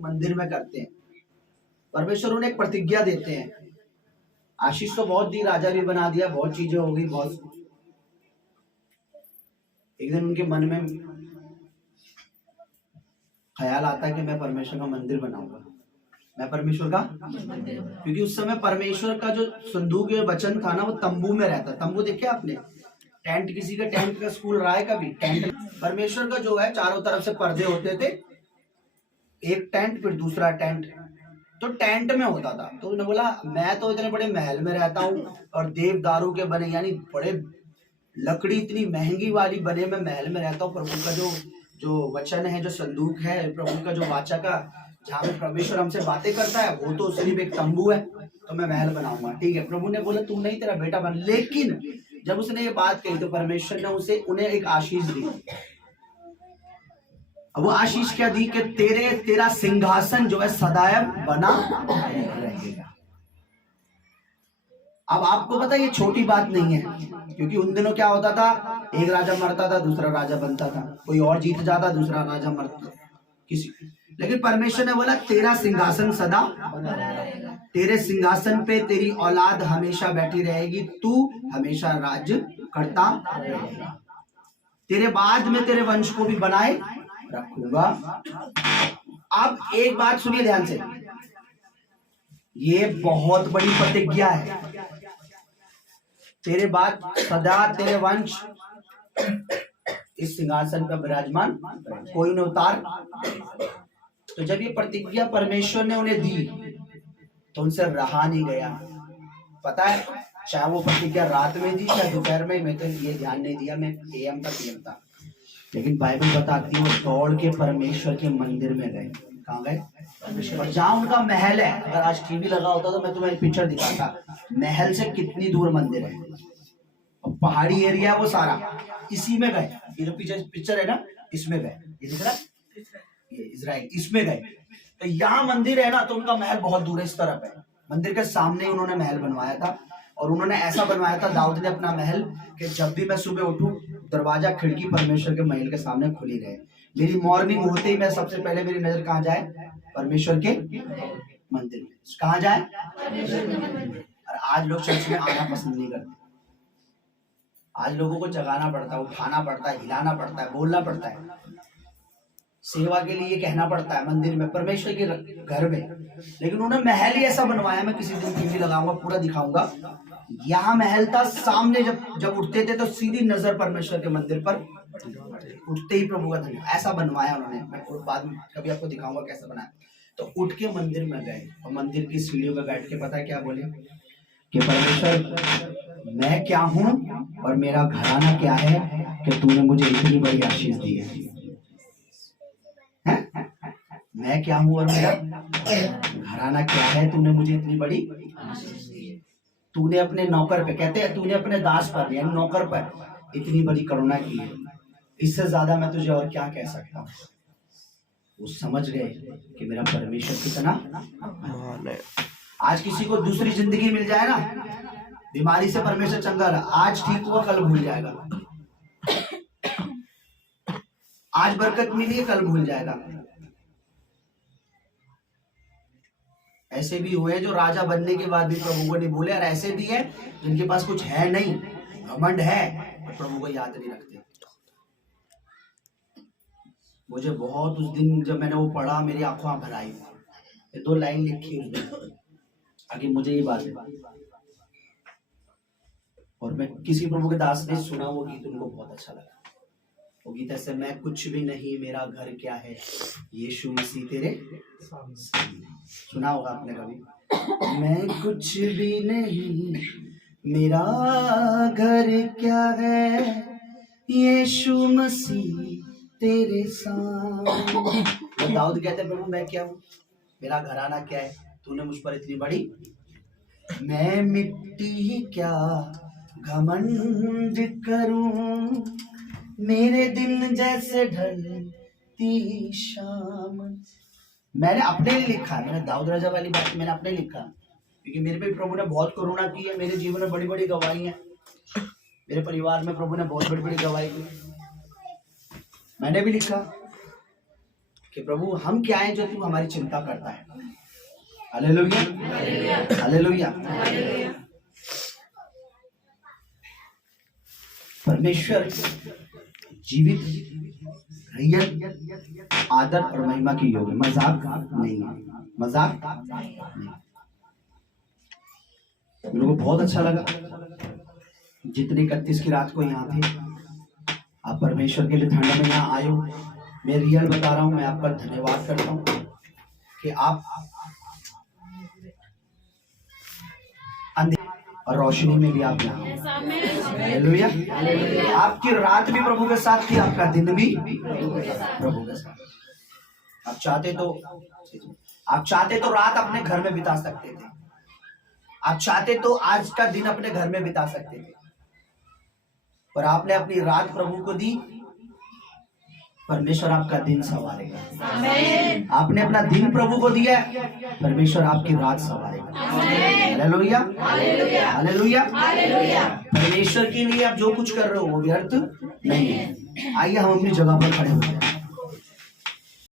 मंदिर में करते हैं। परमेश्वर उन्हें एक प्रतिज्ञा देते हैं। आशीष तो बहुत दी, राजा भी बना दिया, बहुत चीजें हो गई, बहुत। एक दिन उनके मन में ख्याल आता है कि मैं परमेश्वर का मंदिर बनाऊंगा, मैं परमेश्वर का, क्योंकि उस समय परमेश्वर का जो संदूक वचन था ना, वो तंबू में रहता। तंबू देखे आपने? टेंट, किसी का टेंट का स्कूल रहा है कभी? टेंट परमेश्वर का जो है, चारों तरफ से पर्दे होते थे, एक टेंट फिर दूसरा टेंट, तो टेंट में होता था। तो उन्होंने बोला मैं तो इतने बड़े महल में रहता हूँ और देवदारू के बने, यानी बड़े लकड़ी इतनी महंगी वाली बने में महल में रहता हूँ। प्रभु का जो वचन है, जो संदूक है, प्रभु का जो वाचा का, जहाँ पे परमेश्वर हमसे बातें करता है, वो तो सिर्फ एक तंबू है, तो मैं महल बनाऊंगा। ठीक है, प्रभु ने बोला तू नहीं, तेरा बेटा बन। लेकिन जब उसने ये बात कही तो परमेश्वर ने उन्हें एक आशीष दी। वो आशीष क्या दी कि तेरा सिंहासन जो है सदैव बना रहेगा। अब आपको पता ये छोटी बात नहीं है, क्योंकि उन दिनों क्या होता था, एक राजा मरता था, दूसरा राजा बनता था, कोई और जीत जाता, दूसरा राजा मरता किसी। लेकिन परमेश्वर ने बोला तेरा सिंहासन सदा बना रहेगा, तेरे सिंहासन पे तेरी औलाद हमेशा बैठी रहेगी, तू हमेशा राज्य करता रहेगा, तेरे बाद में तेरे वंश को भी बनाए रखूंगा। अब एक बात सुनिए ध्यान से, ये बहुत बड़ी प्रतिज्ञा है। तेरे बाद सदा तेरे वंश इस सिंहासन पर विराजमान, कोई न उतार। तो जब ये प्रतिज्ञा परमेश्वर ने उन्हें दी तो उनसे रहा नहीं गया। पता है, चाहे वो प्रतिज्ञा रात में दी चाहे दोपहर में, मैं तो ये ध्यान नहीं दिया, मैं एएम तक पीएम था। लेकिन बाइबल बताती है वो दौड़ के परमेश्वर के मंदिर में गए। कहाँ गए? और जहाँ उनका महल है, अगर आज टीवी लगा होता तो मैं तुम्हें एक पिक्चर दिखाता, महल से कितनी दूर मंदिर है, और पहाड़ी एरिया वो सारा, इसी में गए। ये जो पीछे पिक्चर है ना, इसमें गए, ये दिख रहा है, ये इजराइल, इसमें गए। तो यहाँ मंदिर है ना, तो उनका महल बहुत दूर है, इस तरफ है। मंदिर के सामने उन्होंने महल बनवाया था, और उन्होंने ऐसा बनवाया था दाऊद ने अपना महल कि जब भी मैं सुबह उठूं, दरवाजा खिड़की परमेश्वर के महल के सामने खुली रहे। मेरी मॉर्निंग होते ही मैं सबसे पहले मेरी नजर कहाँ जाए? परमेश्वर के मंदिर में। कहाँ जाए? और आज लोग चर्च में आना पसंद नहीं करते। आज लोगों को जगाना पड़ता है, उठाना पड़ता है, हिलाना पड़ता है, बोलना पड़ता है, सेवा के लिए कहना पड़ता है मंदिर में, परमेश्वर के घर में। लेकिन उन्होंने महल ही ऐसा बनवाया, मैं किसी दिन टीवी लगाऊंगा, पूरा दिखाऊंगा। यहाँ महल था, सामने जब उठते थे तो सीधी नजर परमेश्वर के मंदिर पर, उठते ही प्रभु का धन्यवाद, ऐसा बनवाया उन्होंने। मैं बाद में कभी आपको दिखाऊंगा कैसा बनाया। तो उठ के मंदिर में गए, और मंदिर की सीढ़ियों में बैठ के पता है क्या बोले कि परमेश्वर मैं क्या हूँ और मेरा घराना क्या है कि तूने मुझे इतनी बड़ी आशीष दी है। मैं क्या हूँ और मेरा घराना क्या है, तूने मुझे इतनी बड़ी आशीष दी है। तूने अपने नौकर पे, कहते हैं तूने अपने दास पर यानी नौकर पर इतनी बड़ी करुणा की है, इससे ज्यादा मैं तुझे और क्या कह सकता हूँ। वो समझ गए कि मेरा परमेश्वर कितना महान है। आज किसी को दूसरी जिंदगी मिल जाए ना, बीमारी से परमेश्वर चंगा रहा, आज ठीक हुआ कल भूल जाएगा। आज बरकत मिली है कल भूल जाएगा। ऐसे भी हुए जो राजा बनने के बाद भी प्रभु को नहीं भूले, और ऐसे भी है जिनके पास कुछ है नहीं, घमंड है, और प्रभु को याद नहीं रखते। मुझे बहुत उस दिन जब मैंने वो पढ़ा, मेरी आंखों भर आई। 2 लाइन लिखी उस दिन, आगे मुझे ये बात है। और मैं किसी प्रभु के दास ने सुना वो गीत, उनको बहुत अच्छा लगा। वो गीत ऐसे, मैं कुछ भी नहीं मेरा घर क्या है, यीशु मसीह तेरे सुना होगा आपने कभी। मैं कुछ भी नहीं मेरा घर क्या है, यीशु मसीह तेरे सामने। दाऊद कहते हैं प्रभु मैं क्या हूँ, मेरा घराना क्या है, तूने मुझ पर इतनी बड़ी, मैं मिट्टी क्या घमंड करूं, मेरे दिन जैसे ढलती शाम। मैंने अपने लिए लिखा है, मैंने दाऊद राजा वाली बात मैंने अपने लिखा, क्योंकि मेरे पे प्रभु ने बहुत करुणा की है। मेरे जीवन में बड़ी बड़ी गवाही है, मेरे परिवार में प्रभु ने बहुत बड़ी बड़ी गवाही की। मैंने भी लिखा कि प्रभु हम क्या है जो तू हमारी चिंता करता है। Hallelujah, hallelujah. परमेश्वर जीवित, रियल, आदर और महिमा की योग्य, मजाक नहीं है, मजाक नहीं। मेरे को बहुत अच्छा लगा जितने 31 की रात को यहाँ थे, आप परमेश्वर के लिए ठंड में यहाँ आए हो। मैं रियल बता रहा हूँ, मैं आपका धन्यवाद करता हूँ कि आप और रोशनी में भी आप यहाँ। हालेलुया। आपकी रात भी प्रभु के साथ थी, आपका दिन भी प्रभु के साथ। आप चाहते तो रात अपने घर में बिता सकते थे, आप चाहते तो आज का दिन अपने घर में बिता सकते थे, पर आपने अपनी रात प्रभु को दी। परमेश्वर आपका दिन संवारेगा। आपने अपना दिन प्रभु को दिया, परमेश्वर आपकी रात संवारेगा। Hallelujah, hallelujah. परमेश्वर के लिए आप जो कुछ कर रहे हो वो व्यर्थ नहीं है। आइए हम अपनी जगह पर खड़े हो जाए।